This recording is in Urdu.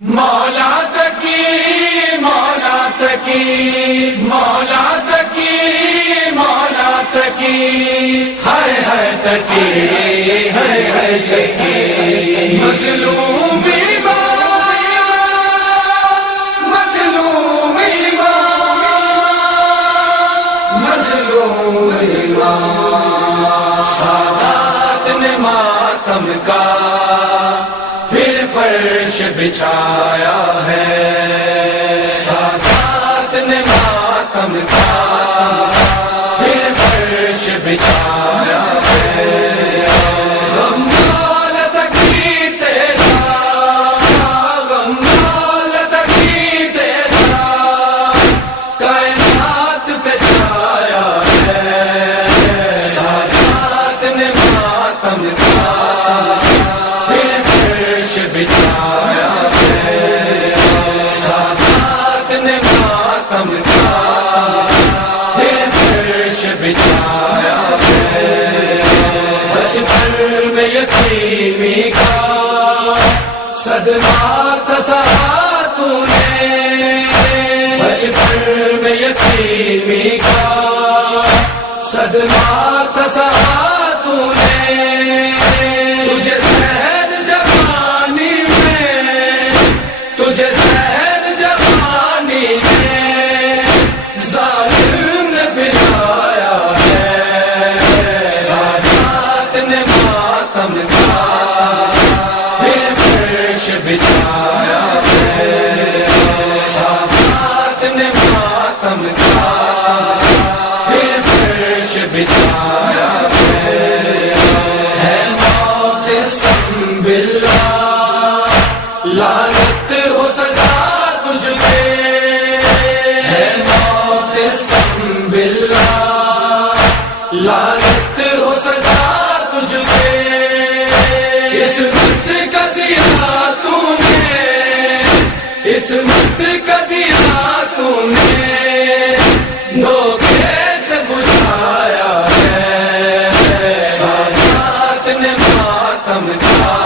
مولا تکی مولا تکی مولا تکی مولا تکی ہائے ہائے تکی ہائے ہائے تکی مظلوم ایمان مظلوم ایمان مظلوم ایمان سادات نے ماتم کا پھر فرش بچھایا ہے، سادات نے ماتم کا پھر فرش بچھایا ہے۔ غم دولت کی تیرا غم دولت کی تیرا کائنات پہ چھایا ہے، سادات نے ماتم کا بچھایا ہے، سادات نے ماتم کا پھر فرش بچھایا ہے۔ بچپن میں یتیمی کا صدمہ سہا تو نے، بچپن میں یتیمی کا صدمہ سہا تو نے، تجھے تجھے زہر جوانی میں ظالم نے پلایا ہے، سادات نے ماتم کا پھر فرش بچھایا ہے، سادات نے ماتم کا پھر فرش بچھایا ہے۔ موت سنبھل لعنت ہو سدا تجھ پہ، ہے موت سنبھل لعنت ہو سدا تجھ پہ، عصمت کا دیا تو نے، عصمت کا دیا تو نے دھوکے سے بجھایا ہے، سادات نے ماتم کا